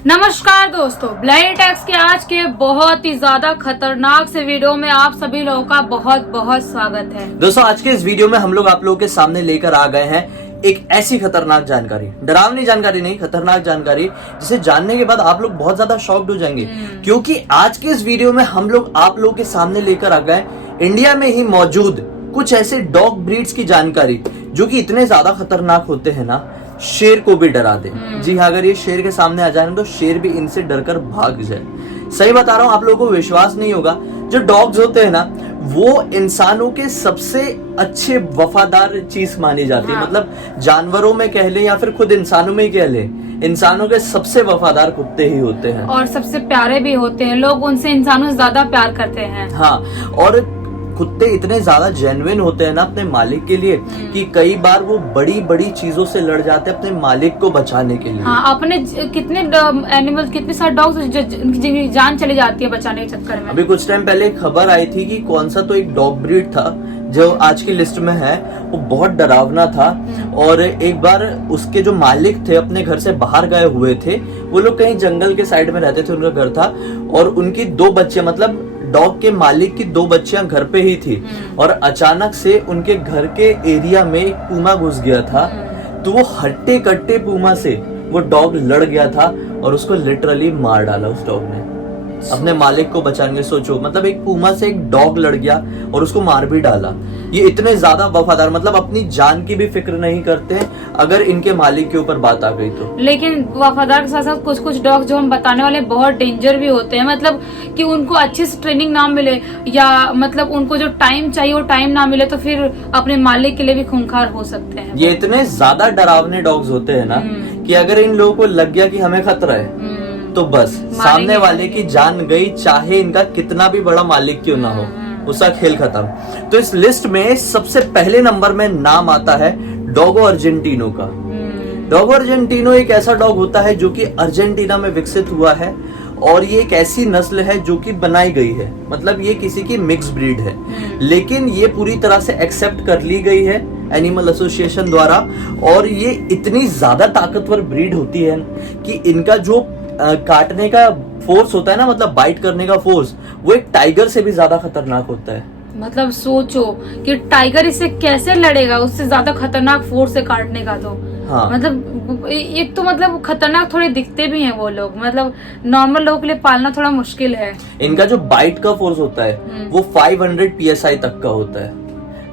नमस्कार दोस्तों, blind tax के आज के बहुत ही ज्यादा खतरनाक से वीडियो में आप सभी लोगों का बहुत बहुत स्वागत है। दोस्तों आज के इस वीडियो में हम लोग आप लोगों के सामने लेकर आ गए हैं एक ऐसी खतरनाक जानकारी, डरावनी जानकारी नहीं, खतरनाक जानकारी जिसे जानने के बाद आप लोग बहुत ज्यादा शॉक्ड हो जाएंगे। क्योंकि आज के इस वीडियो में हम लोग आप लोगों के सामने लेकर आ गए इंडिया में ही मौजूद कुछ ऐसे डॉग ब्रीड्स की जानकारी जो कि इतने ज्यादा खतरनाक होते हैं ना, शेर को भी डरा दे। जी हाँ, अगर ये शेर के सामने आ जाए तो शेर भी इनसे डरकर भाग जाए। सही बता रहा हूँ, आप लोगों को विश्वास नहीं होगा। जो डॉग्स होते हैं ना, वो इंसानों के सबसे अच्छे वफादार चीज मानी जाती है। मतलब जानवरों में कह ले या फिर खुद इंसानों में ही कह ले, इंसानों के सबसे वफादार कुत्ते ही होते हैं और सबसे प्यारे भी होते हैं। लोग उनसे इंसानों से ज्यादा प्यार करते हैं। हाँ, और कुत्ते इतने ज्यादा जेन्युइन होते हैं ना अपने मालिक के लिए कि कई बार वो बड़ी बड़ी चीजों से लड़ जाते हैं अपने मालिक को बचाने के लिए। हाँ, अपने कितने एनिमल, कितने सारे डॉग्स जिनकी जान चली जाती है बचाने के चक्कर में। अभी कुछ टाइम पहले एक खबर आई थी कि कौन सा तो एक डॉग ब्रीड था जो आज की लिस्ट में है, वो बहुत डरावना था। और एक बार उसके जो मालिक थे अपने घर से बाहर गए हुए थे, वो लोग कहीं जंगल के साइड में रहते थे, उनका घर था, और उनकी दो बच्चे, मतलब डॉग के मालिक की दो बच्चियां घर पे ही थी, और अचानक से उनके घर के एरिया में एक पूमा घुस गया था। तो वो हट्टे कट्टे पूमा से वो डॉग लड़ गया था और उसको लिटरली मार डाला उस डॉग ने अपने मालिक को बचाने। सोचो, मतलब एक पूमा से एक डॉग लड़ गया और उसको मार भी डाला। ये इतने ज्यादा वफादार, मतलब अपनी जान की भी फिक्र नहीं करते हैं अगर इनके मालिक के ऊपर बात आ गई तो। लेकिन वफादार के साथ साथ कुछ कुछ डॉग जो हम बताने वाले बहुत डेंजर भी होते हैं। मतलब कि उनको अच्छी से ट्रेनिंग ना मिले या मतलब उनको जो टाइम चाहिए वो टाइम ना मिले तो फिर अपने मालिक के लिए भी खूंखार हो सकते हैं। ये इतने ज्यादा डरावने डॉग्स होते हैं ना कि अगर इन लोगों को लग गया कि हमें खतरा है तो बस सामने वाले की जान गई, चाहे इनका कितना भी बड़ा मालिक क्यों ना हो, उसका खेल खत्म। तो इस लिस्ट में सबसे पहले नंबर में नाम आता है डोगो अर्जेंटिनो का। डोगो अर्जेंटिनो एक ऐसा डॉग होता है जो कि अर्जेंटीना में विकसित हुआ है, और ये एक ऐसी नस्ल है जो कि बनाई गई है, मतलब ये किसी की मिक्स ब्रीड है, लेकिन ये पूरी तरह से एक्सेप्ट कर ली गई है एनिमल एसोसिएशन द्वारा। और ये इतनी ज्यादा ताकतवर ब्रीड होती है कि इनका जो काटने का फोर्स होता है ना, मतलब बाइट करने का फोर्स, वो एक टाइगर से भी ज्यादा खतरनाक होता है। मतलब सोचो कि टाइगर इससे कैसे लड़ेगा, उससे ज्यादा खतरनाक फोर्स से काटने का। तो हाँ, मतलब एक तो मतलब खतरनाक थोड़े दिखते भी हैं वो लोग, मतलब नॉर्मल लोगों के लिए पालना थोड़ा मुश्किल है। इनका जो बाइट का फोर्स होता है वो 500 PSI तक का होता है,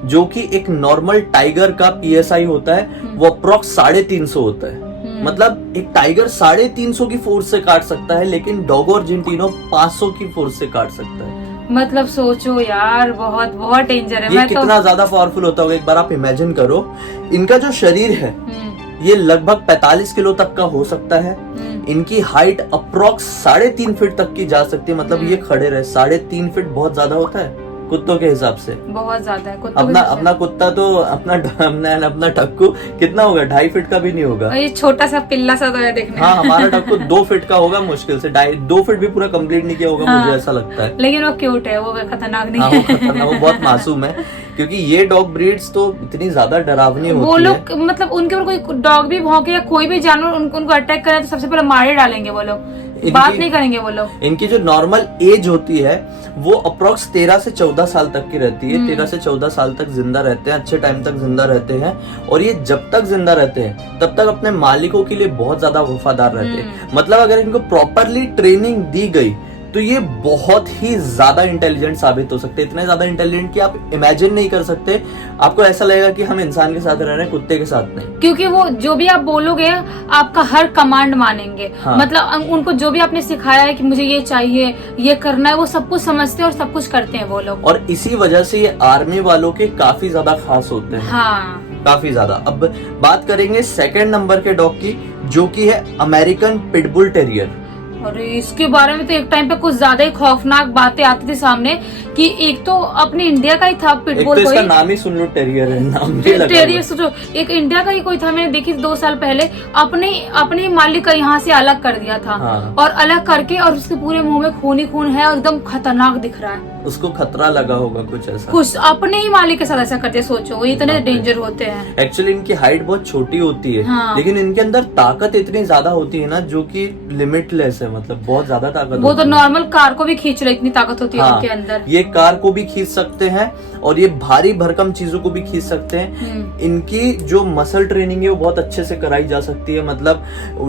जो कि एक नॉर्मल टाइगर का PSI होता है वो अप्रोक्स 350 होता है। मतलब एक टाइगर 350 की फोर्स से काट सकता है, लेकिन डोगो अर्जेंटिनो 500 की फोर्स से काट सकता है। मतलब सोचो यार, बहुत बहुत डेंजर है। ये कितना ज्यादा पावरफुल होता होगा, एक बार आप इमेजिन करो। इनका जो शरीर है ये लगभग 45 किलो तक का हो सकता है। इनकी हाइट अप्रोक्स 3.5 फीट तक की जा सकती है। मतलब ये खड़े रहे, 3.5 फीट बहुत ज्यादा होता है कुत्तों के हिसाब से, बहुत ज्यादा है। अपना कुत्ता तो अपना टक्कू कितना होगा, 2.5 फीट का भी नहीं होगा। ये छोटा सा पिल्ला सा तो है देखने। हाँ, हमारा टक्कू 2 फीट का होगा मुश्किल से, 2 फीट भी पूरा कंप्लीट नहीं किया होगा। हाँ, मुझे ऐसा लगता है। लेकिन वो क्यूट है, वो खतरनाक नहीं है। वो खतरनाक, वो बहुत मासूम है। क्योंकि ये डॉग ब्रीड्स तो इतनी ज्यादा डरावनी होती है। वो लोग मतलब उनके ऊपर कोई डॉग भी भौंके या कोई भी जानवर उनको अटैक करे तो सबसे पहले मारे डालेंगे वो लोग, बात नहीं करेंगे वो लोग। इनकी जो नॉर्मल एज होती है वो अप्रोक्स 13 से 14 साल तक की रहती है। 13 से 14 साल तक जिंदा रहते हैं, अच्छे टाइम तक जिंदा रहते हैं। और ये जब तक जिंदा रहते हैं तब तक अपने मालिकों के लिए बहुत ज्यादा वफादार रहते हैं। मतलब अगर इनको प्रॉपरली ट्रेनिंग दी गई तो ये बहुत ही ज्यादा इंटेलिजेंट साबित हो सकते हैं। इतने ज्यादा इंटेलिजेंट कि आप इमेजिन नहीं कर सकते। आपको ऐसा लगेगा कि हम इंसान के साथ रह रहे हैं, कुत्ते के साथ नहीं। क्योंकि वो जो भी आप बोलोगे आपका हर कमांड मानेंगे। हाँ। मतलब उनको जो भी आपने सिखाया है कि मुझे ये चाहिए, ये करना है, वो सब कुछ समझते हैं और सब कुछ करते हैं वो लोग। और इसी वजह से ये आर्मी वालों के काफी ज्यादा खास होते हैं। हाँ, काफी ज्यादा। अब बात करेंगे सेकंड नंबर के डॉग की, जो कि है अमेरिकन पिटबुल टेरियर। और इसके बारे में तो एक टाइम पे कुछ ज्यादा ही खौफनाक बातें आती थी सामने कि एक तो अपने इंडिया का ही था पिटबुल, तो इसका नाम ही सुन लो, टेरियर है, नाम भी लगा टेरियर। सोचो, एक इंडिया का ही कोई था, मैंने देखी 2 साल पहले, अपने ही मालिक का यहाँ से अलग कर दिया था। हाँ। और अलग करके और उसके पूरे मुंह में खून ही खून है और एकदम खतरनाक दिख रहा है। उसको खतरा लगा होगा कुछ ऐसा। कुछ अपने ही मालिक के साथ ऐसा करते, सोचो वो इतने बाप रे। डेंजर होते हैं। एक्चुअली इनकी हाइट बहुत छोटी होती है, हाँ। लेकिन इनके अंदर ताकत इतनी ज्यादा होती है ना, जो कि लिमिटलेस है, मतलब बहुत ज्यादा ताकत वो होती तो है। नॉर्मल कार को भी खींच ले, इतनी ताकत होती है हाँ, उनके अंदर। ये कार को भी खींच सकते हैं और ये भारी भरकम चीजों को भी खींच सकते हैं। इनकी जो मसल ट्रेनिंग है वो बहुत अच्छे से कराई जा सकती है, मतलब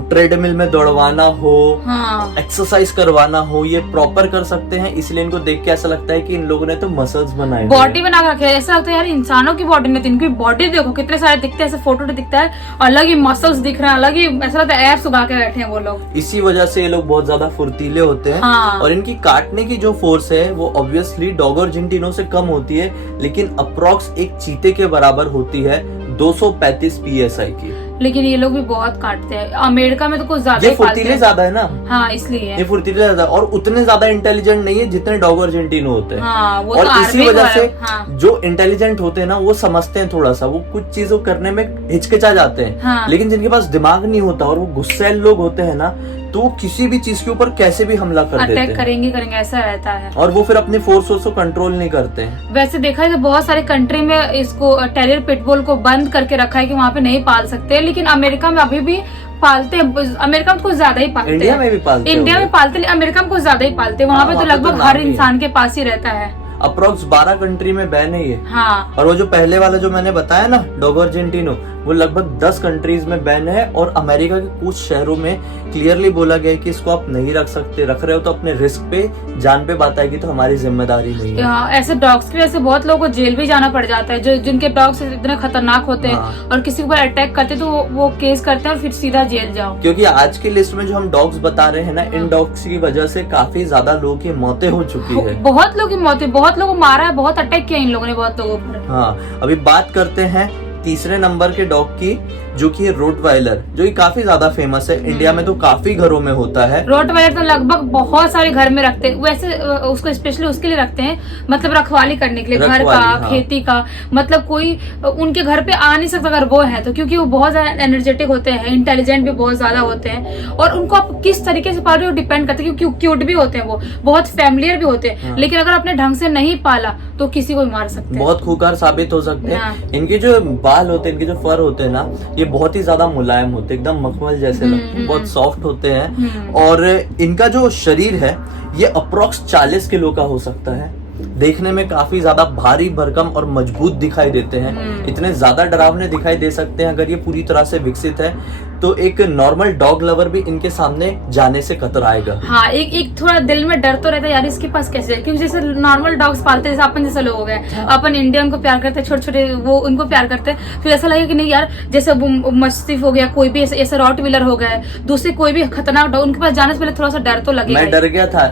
ट्रेडमिल में दौड़वाना हो, हाँ एक्सरसाइज करवाना हो, ये प्रॉपर कर सकते हैं। इसलिए इनको देख के ऐसा लगता है कि इन लोगों ने तो मसल्स बनाए हुए हैं। बॉडी बना के रखे है, ऐसा लगता है यार इंसानों की बॉडी नहीं, इनकी बॉडी देखो कितने सारे दिखते हैं, ऐसे फोटो दिखता है, अलग ही मसल्स दिख रहे हैं, अलग ही ऐसा लगता है एब्स उगा के बैठे हैं वो लोग। इसी वजह से ये लोग बहुत ज्यादा फुर्तीले होते हैं। हाँ। और इनकी काटने की जो फोर्स है वो ऑब्वियसली डॉग अर्जेंटिनो से कम होती है, लेकिन अप्रॉक्स एक चीते के बराबर होती है, 235 PSI की। लेकिन ये लोग भी बहुत काटते हैं, अमेरिका में तो कुछ ज्यादा ये ही पालते फुर्तीले हैं। ज्यादा है ना, हाँ इसलिए। ये फुर्तीले ज्यादा और उतने ज्यादा इंटेलिजेंट नहीं है जितने डॉग अर्जेंटिनो होते हैं। हाँ, वो और तो इसी आर्मी वजह वाला- से हाँ। जो इंटेलिजेंट होते हैं ना वो समझते हैं थोड़ा सा, वो कुछ चीजों करने में हिचकिचा जाते हैं। हाँ। लेकिन जिनके पास दिमाग नहीं होता और वो गुस्सैल लोग होते हैं ना, तो वो किसी भी चीज के ऊपर कैसे भी हमला कर देते अटैक हैं करेंगे ऐसा रहता है। और वो फिर अपने फोर्स को कंट्रोल नहीं करते हैं। वैसे देखा है तो बहुत सारे कंट्री में इसको टेरियर पिटबुल को बंद करके रखा है कि वहाँ पे नहीं पाल सकते, लेकिन अमेरिका में अभी भी पालते हैं। अमेरिका में कुछ ज्यादा ही पालते हैं, इंडिया में भी पालते इंडिया होंगे। में पालते हैं, अमेरिका में कुछ ज्यादा ही पालते हैं। वहाँ पे हाँ, तो वहाँ पे तो लगभग नाम हर ही है। इंसान के पास ही रहता है। अप्रोक्स 12 कंट्री में बैन है ये। हाँ और वो जो पहले वाला जो मैंने बताया ना डॉग अर्जेंटिनो, वो लगभग 10 कंट्रीज में बैन है। और अमेरिका के कुछ शहरों में क्लियरली बोला गया है कि इसको आप नहीं रख सकते, रख रहे हो तो अपने रिस्क पे, जान पे बात आएगी तो हमारी जिम्मेदारी नहीं है। ऐसे डॉग्स की वजह से बहुत लोगों को जेल भी जाना पड़ जाता है, जो जिनके डॉग्स इतने खतरनाक होते हैं। हाँ। और किसी के ऊपर अटैक करते हैं तो वो केस करते हैं और फिर सीधा जेल जाओ। क्योंकि आज की लिस्ट में जो हम डॉग्स बता रहे हैं ना, इन डॉग्स की वजह से काफी ज्यादा लोगों की मौतें हो चुकी है। बहुत लोगों की मौत हुई, बहुत लोगों को मारा है, बहुत अटैक किया इन लोगों ने बहुत लोगों पर। हाँ, अभी बात करते हैं तीसरे नंबर के डॉग की, जो कि है रोटवाइलर, जो कि काफी ज्यादा फेमस है। इंडिया में तो काफी घरों में होता है। रोटवाइलर तो लगभग बहुत सारे घर में रखते हैं, वैसे उसको स्पेशली उसके लिए रखते हैं, मतलब रखवाली करने के लिए, घर का, रखवाली, हाँ। खेती का। मतलब कोई उनके घर पे आ नहीं सकता अगर वो है तो, क्योंकि वो बहुत ज्यादा एनर्जेटिक होते हैं, इंटेलिजेंट भी बहुत ज्यादा होते हैं। और उनको आप किस तरीके से पाल रहे हो डिपेंड करते हैं, क्योंकि क्यूट भी होते हैं, वो बहुत फैमिलियर भी होते हैं। हाँ। लेकिन अगर आपने ढंग से नहीं पाला तो किसी को भी मार सकते हैं। बहुत खूंखार साबित हो सकते हैं। हाँ। इनके जो बाल होते हैं, इनके जो फर होते हैं ना, ये बहुत ही ज्यादा मुलायम होते हैं, एकदम मखमल जैसे लगते हैं, बहुत सॉफ्ट होते हैं। और इनका जो शरीर है ये अप्रोक्स 40 किलो का हो सकता है। देखने में काफी ज्यादा भारी भरकम और मजबूत दिखाई देते हैं। इतने ज्यादा डरावने दिखाई दे सकते हैं अगर ये पूरी तरह से विकसित है, तो एक नॉर्मल डॉग लवर भी इनके सामने जाने से कतराएगा। हाँ, एक थोड़ा दिल में डर तो रहता है यार, इसके पास कैसे है? क्योंकि जैसे नॉर्मल डॉग्स पालते हैं, जैसे अपन जैसे लोग हैं, अपन इंडियन को प्यार करते हैं, छोटे छोटे वो उनको प्यार करते हैं, फिर ऐसा लगेगा कि नहीं यार, जैसे वो मस्तिफ हो गया, कोई भी ऐसे रॉटविलर हो गया, दूसरे कोई भी खतरनाक डॉग, उनके पास जाने से पहले थोड़ा सा डर तो लगेगा। मैं डर गया था,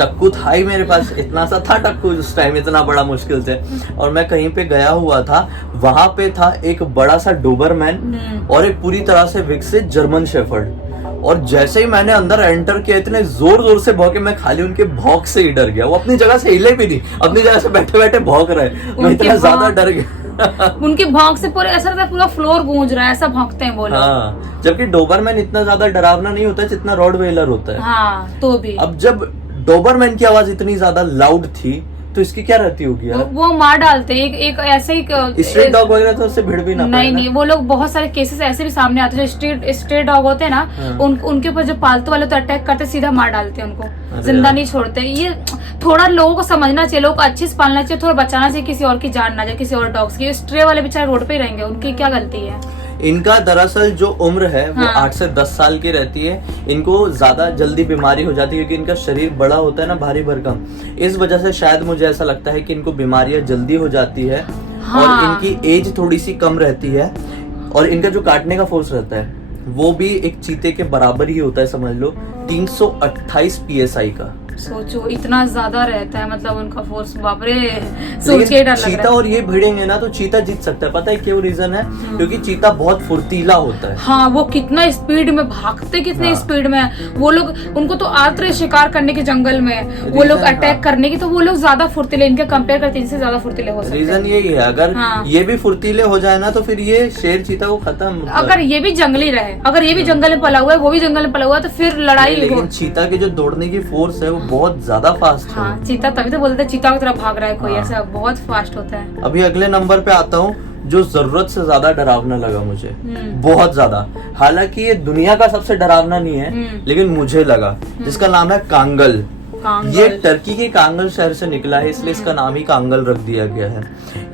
टक्कू था ही मेरे पास, इतना सा था टक्कू उस टाइम, इतना बड़ा मुश्किल से। और मैं कहीं पे गया हुआ था, वहां पे था एक बड़ा सा डोबरमैन और एक पूरी तरह से विकसित जर्मन शेफर्ड। और जैसे ही मैंने अंदर एंटर किया, इतने जोर जोर से भौंके, मैं खाली उनके भौंक से ही डर गया। वो अपनी जगह से हिले भी नहीं, अपनी जगह से बैठे बैठे भौंक रहे, मैं इतना ज्यादा डर गया। उनके भौंक से पूरे ऐसा लगता है पूरा फ्लोर गूंज रहा है, ऐसा भौंकते हैं वो लोग। हाँ, जबकि डोबरमैन इतना ज्यादा डरावना नहीं होता जितना रॉटवेलर होता है। हाँ, तो भी अब जब डोबरमैन की आवाज इतनी ज्यादा लाउड थी तो इसकी क्या रहती होगी यार? वो मार डालते हैं। एक ऐसे ही स्ट्रीट डॉग वगैरह तो उससे भिड़ भी ना पाए ना। नहीं, वो लोग बहुत सारे केसेस ऐसे भी सामने आते हैं, जो स्ट्रीट डॉग होते हैं ना, हाँ। उनके ऊपर जो पालतू वाले तो अटैक करते, सीधा मार डालते हैं उनको, अरे जिंदा यार। नहीं छोड़ते। ये थोड़ा लोगों को समझना चाहिए, लोगों को अच्छे से पालना चाहिए, थोड़ा बचाना चाहिए, किसी और की जान ना जाए, किसी और डॉग्स की। स्ट्रे वाले बेचारे रोड पे ही रहेंगे, उनकी क्या गलती है? इनका दरअसल जो उम्र है वो हाँ। 8 से 10 साल की रहती है। इनको ज्यादा जल्दी बीमारी हो जाती है क्योंकि इनका शरीर बड़ा होता है ना, भारी भरकम। इस वजह से शायद मुझे ऐसा लगता है कि इनको बीमारियां जल्दी हो जाती है। हाँ। और इनकी एज थोड़ी सी कम रहती है। और इनका जो काटने का फोर्स रहता है वो भी एक चीते के बराबर ही होता है, समझ लो 328 PSI का। सोचो इतना ज्यादा रहता है, मतलब उनका फोर्स, बाप रे, सोच के डर लग चीता रहा है। और ये भिड़ेंगे ना तो चीता जीत सकता है। पता है क्यों रीजन है? क्योंकि चीता बहुत फुर्तीला होता है। हाँ, वो कितना स्पीड में भागते, कितने हाँ। स्पीड में वो लोग, उनको तो आते रहे शिकार करने के जंगल में, वो लोग रीजन, अटैक हाँ। करने की, तो वो लोग ज्यादा फुर्तीले, इनके कंपेयर करते इनसे ज्यादा फुर्तीले हो सकते रीजन हैं। यही है, अगर हाँ। ये भी फुर्तीले हो जाए ना तो फिर ये शेर चीता को खत्म। अगर ये भी जंगली रहे, अगर ये भी जंगल में पला हुआ है, वो भी जंगल में पला हुआ है, तो फिर लड़ाई हो। लेकिन चीता की जो दौड़ने की फोर्स है वो बहुत ज्यादा फास्ट है। हाँ, चीता तभी तो बोलते हैं चीता की तरफ भाग रहा है कोई, ऐसा बहुत फास्ट होता है। अभी अगले नंबर पे आता हूँ, जो जरूरत से ज्यादा डरावना लगा मुझे, बहुत ज्यादा। हालांकि ये दुनिया का सबसे डरावना नहीं है, लेकिन मुझे लगा, जिसका नाम है कांगल। ये टर्की के कांगल शहर से निकला है, इसलिए इसका नाम ही कांगल रख दिया गया है।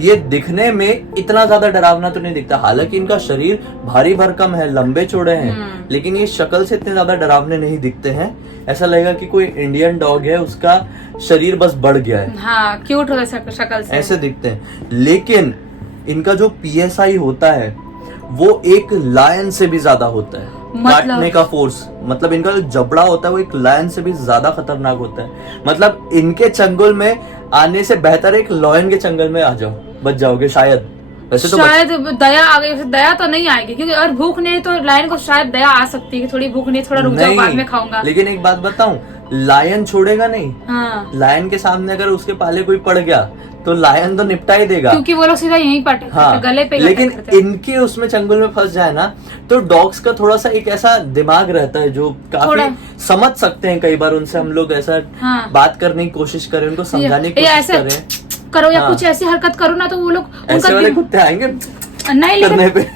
ये दिखने में इतना ज्यादा डरावना तो नहीं दिखता, हालांकि इनका शरीर भारी भरकम है, लंबे चौड़े हैं, लेकिन ये शक्ल से इतने ज्यादा डरावने नहीं दिखते हैं। ऐसा लगेगा कि कोई इंडियन डॉग है, उसका शरीर बस बढ़ गया है। हाँ, क्यूट होता है शक्ल से, ऐसे दिखते हैं। लेकिन इनका जो PSI होता है वो एक लायन से भी ज्यादा होता है। काटने का फोर्स, मतलब इनका जो जबड़ा होता है वो एक लायन से भी ज्यादा खतरनाक होता है। मतलब इनके चंगुल में आने से बेहतर एक लॉयन के चंगुल में आ जाओ, बच जाओगे शायद। वैसे तो शायद दया आ गई, दया तो नहीं आएगी, क्योंकि अगर भूख नहीं तो लायन को शायद दया आ सकती है कि थोड़ी भूख नहीं, थोड़ा रुक जाओ, बाद में खाऊंगा। लेकिन एक बात बताऊं, लायन छोड़ेगा नहीं। हाँ। लायन के सामने अगर उसके पाले कोई पड़ गया तो लायन तो निपटा ही देगा, क्योंकि वो लोग सीधा यहीं पटे, हाँ, गले पे। लेकिन इनके उसमें चंगुल में फंस जाए ना, तो डॉग्स का थोड़ा सा एक ऐसा दिमाग रहता है जो काफी समझ सकते हैं। कई बार उनसे हम लोग ऐसा बात करने की कोशिश करें, उनको समझाने की कोशिश करें करो या कुछ ऐसी हरकत करो ना, तो वो लोग ऐसे वाले कुत्ते आएंगे नहीं,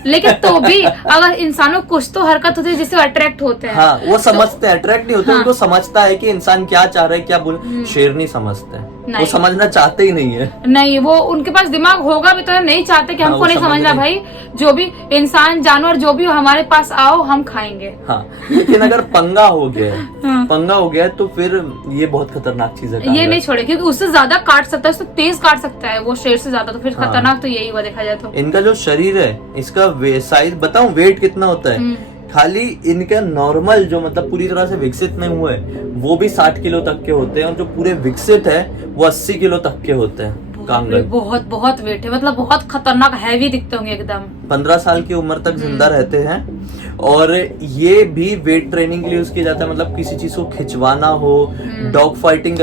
लेकिन तो भी अगर इंसानों को कुछ तो हरकत होती है जिससे अट्रैक्ट होते हैं। हाँ, वो समझते हैं, अट्रैक्ट नहीं होते, उनको समझता है कि इंसान क्या चाह रहा है, क्या बोल। शेर नहीं समझते, वो समझना चाहते ही नहीं है। नहीं, वो उनके पास दिमाग होगा भी तो नहीं चाहते कि हमको नहीं समझना भाई, जो भी इंसान जानवर जो भी हो हमारे पास आओ, हम खाएंगे। हाँ, लेकिन अगर पंगा हो गया तो फिर ये बहुत खतरनाक चीज है। ये नहीं छोड़े, क्योंकि उससे ज्यादा काट सकता है, उससे तेज काट सकता है वो शेर से ज्यादा, तो फिर खतरनाक तो यही हुआ देखा जाए तो। इनका जो शरीर है, इसका साइज बताऊं, वेट कितना होता है? खाली इनका नॉर्मल जो मतलब पूरी तरह से विकसित नहीं हुए वो भी 60 किलो तक के होते हैं, और जो पूरे विकसित है वो 80 किलो तक के होते हैं। कांगल बहुत बहुत वेट है, मतलब बहुत खतरनाक हैवी दिखते होंगे एकदम। 15 साल की उम्र तक जिंदा रहते हैं, और ये भी वेट ट्रेनिंग के लिए यूज किया जाता है। मतलब किसी चीज को खिंचवाना हो, डॉग फाइटिंग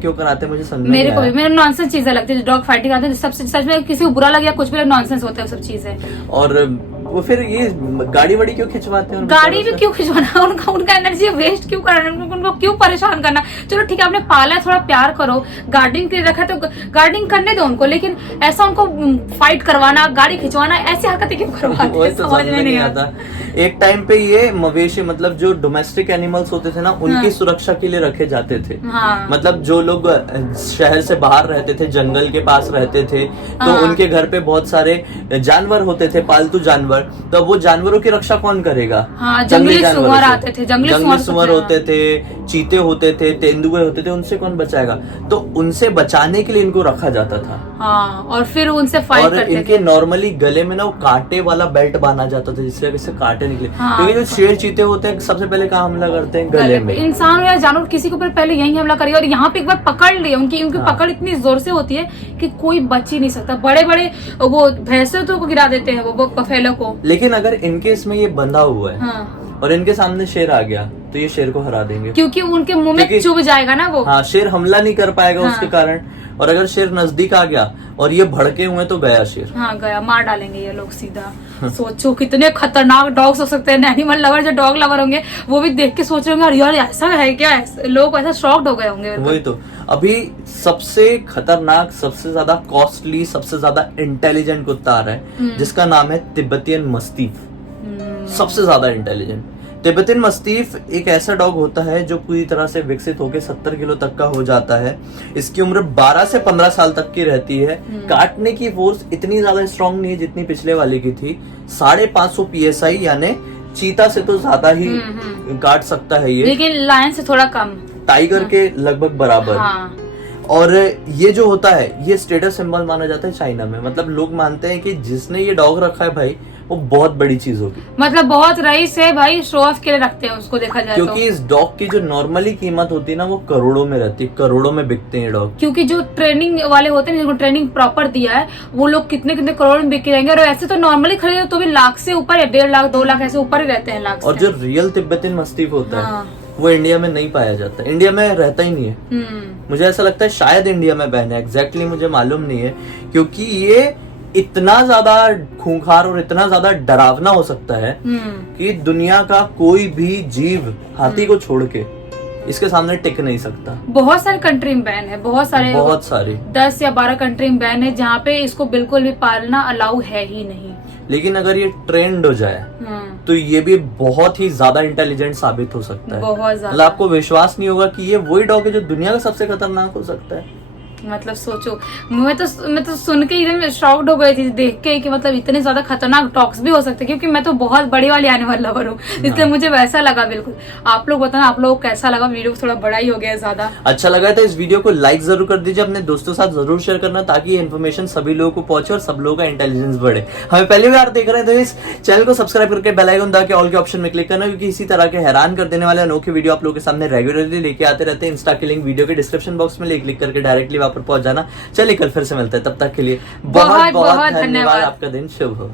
क्यों कराते हैं मुझे समझ नहीं मेरे को भी, मेरे नॉनसेंस चीजें लगती है डॉग फाइटिंग आते हैं, सबसे सच में किसी को बुरा लग गया कुछ भी नॉनसेंस होता है सब चीजें। और वो फिर ये गाड़ी वाड़ी क्यों खिंचवाते हैं? गाड़ी भी क्यों खिंचवाना, उनका एनर्जी वेस्ट क्यों करना, उनको क्यों परेशान करना? चलो ठीक है, आपने पाला है, थोड़ा प्यार करो, गार्डिंग के लिए रखा तो गार्डिंग करने दो उनको, लेकिन ऐसा उनको फाइट करवाना, गाड़ी खिंचवाना, ऐसी हरकतें क्यों करवाते हैं, समझ में नहीं आता। एक टाइम पे ये मवेशी, मतलब जो डोमेस्टिक एनिमल्स होते थे ना, उनकी सुरक्षा के लिए रखे जाते थे। मतलब जो लोग शहर से बाहर रहते थे, जंगल के पास रहते थे, तो उनके घर पे बहुत सारे जानवर होते थे, पालतू जानवर, तो वो जानवरों की रक्षा कौन करेगा? जंगली सुअर आते थे, जंगली सुअर होते थे, चीते होते थे, तेंदुए होते थे, उनसे कौन बचाएगा? तो उनसे बचाने के लिए इनको रखा जाता था। हाँ, और फिर उनसे फाइट करते थे। इनके नॉर्मली गले में ना वो कांटे वाला बेल्ट बांधा जाता था, जिससे इससे कांटे निकले। क्योंकि जो शेर चीते होते हैं सबसे पहले कहाँ हमला करते हैं? गले में। इंसान या जानवर किसी के ऊपर पहले यही हमला करेगा, और यहाँ पे एक बार पकड़ लिए उनकी पकड़ इतनी जोर से होती है कि कोई बच ही नहीं सकता। बड़े बड़े वो भैंसे तो गिरा देते हैं वो बफेलो को। लेकिन अगर इनके इसमें ये बंधा हुआ है और इनके सामने शेर आ गया तो ये शेर को हरा देंगे, क्योंकि उनके मुंह में चुभ जाएगा ना वो। हाँ, शेर हमला नहीं कर पाएगा उसके कारण। और अगर शेर नजदीक आ गया और ये भड़के हुए तो गया शेर। हाँ, गया, मार डालेंगे ये लोग सीधा। सोचो कितने खतरनाक डॉग्स हो सकते हैं। एनिमल लवर, जो डॉग लवर होंगे वो भी देख के सोच रहे होंगे यार ऐसा है क्या, लोग ऐसा शॉक्ड हो गए होंगे। वही तो। अभी सबसे खतरनाक, सबसे ज्यादा कॉस्टली, सबसे ज्यादा इंटेलिजेंट कुत्ता आ रहा है, जिसका नाम है तिब्बतियन मस्तीफ। सबसे ज्यादा इंटेलिजेंट तिब्बतियन मस्तीफ एक ऐसा डॉग होता है जो पूरी तरह से विकसित होकर 70 किलो तक का हो जाता है। इसकी उम्र 12 से 15 साल तक की रहती है। काटने की फोर्स इतनी ज्यादा स्ट्रांग नहीं है जितनी पिछले वाले की थी। 550 PSI, यानी चीता से तो ज्यादा ही काट सकता है ये, लेकिन लायन से थोड़ा कम, टाइगर के लगभग बराबर। और ये जो होता है ये स्टेटस सिंबल माना जाता है चाइना में। मतलब लोग मानते हैं कि जिसने ये डॉग रखा है भाई वो बहुत बड़ी चीज होगी, मतलब बहुत रईस है भाई, शो ऑफ के लिए रखते हैं उसको देखा जाए क्योंकि इस डॉग की जो नॉर्मली कीमत होती है ना वो करोड़ों में रहती है, करोड़ों में बिकते हैं डॉग। क्योंकि जो ट्रेनिंग वाले होते हैं जिनको ट्रेनिंग प्रॉपर दिया है वो लोग कितने कितने करोड़ में बिक जाएंगे। और ऐसे तो नॉर्मली खरीदे तो भी लाख से ऊपर, 1.5 लाख 2 लाख ऐसे ऊपर ही रहते हैं लाख। और जो रियल तिब्बतियन मस्तीफ होता है वो इंडिया में नहीं पाया जाता, इंडिया में रहता ही नहीं है। मुझे ऐसा लगता है शायद इंडिया में बैन है, एग्जैक्टली मुझे मालूम नहीं है, क्योंकि ये इतना ज्यादा खूंखार और इतना ज्यादा डरावना हो सकता है कि दुनिया का कोई भी जीव हाथी को छोड़ के इसके सामने टिक नहीं सकता। बहुत सारे कंट्री में बैन है, बहुत सारे 10 या 12 कंट्री में बैन है जहाँ पे इसको बिल्कुल भी पालना अलाउ है ही नहीं। लेकिन अगर ये ट्रेंड हो जाए तो ये भी बहुत ही ज्यादा इंटेलिजेंट साबित हो सकता है। बहुत ज्यादा। मतलब आपको विश्वास नहीं होगा कि ये वही डॉग है जो दुनिया का सबसे खतरनाक हो सकता है। मतलब सोचो, मैं तो सुन के एकदम शॉक्ड हो गई थी देख के कि मतलब इतने ज्यादा खतरनाक डॉग्स भी हो सकते हैं, क्योंकि मैं तो बहुत बड़ी वाली एनिमल लवर हूँ, इसलिए मुझे वैसा लगा बिल्कुल। आप लोग बताना आप लोग कैसा लगा, वीडियो थोड़ा बड़ा ही हो गया ज्यादा। अच्छा लगा तो इस वीडियो को लाइक जरूर कर दीजिए, अपने दोस्तों के साथ जरूर शेयर करना ताकि ये इन्फॉर्मेशन सभी लोगों को पहुंचे और सब लोगों का इंटेलिजेंस बढ़े। हमें पहली बार देख रहे हैं तो इस चैनल को सब्सक्राइब करके बेल आइकन दबा के ऑल के ऑप्शन में क्लिक करना, क्योंकि इसी तरह के हैरान कर देने वाले अनोखे वीडियो आप लोगों के सामने रेगुलरली लेके आते रहते हैं। इंस्टा की लिंक वीडियो के डिस्क्रिप्शन बॉक्स में क्लिक करके डायरेक्टली वहां पर पहुंच जाना। चलिए कल फिर से मिलते हैं, तब तक के लिए बहुत बहुत धन्यवाद। आपका दिन शुभ हो।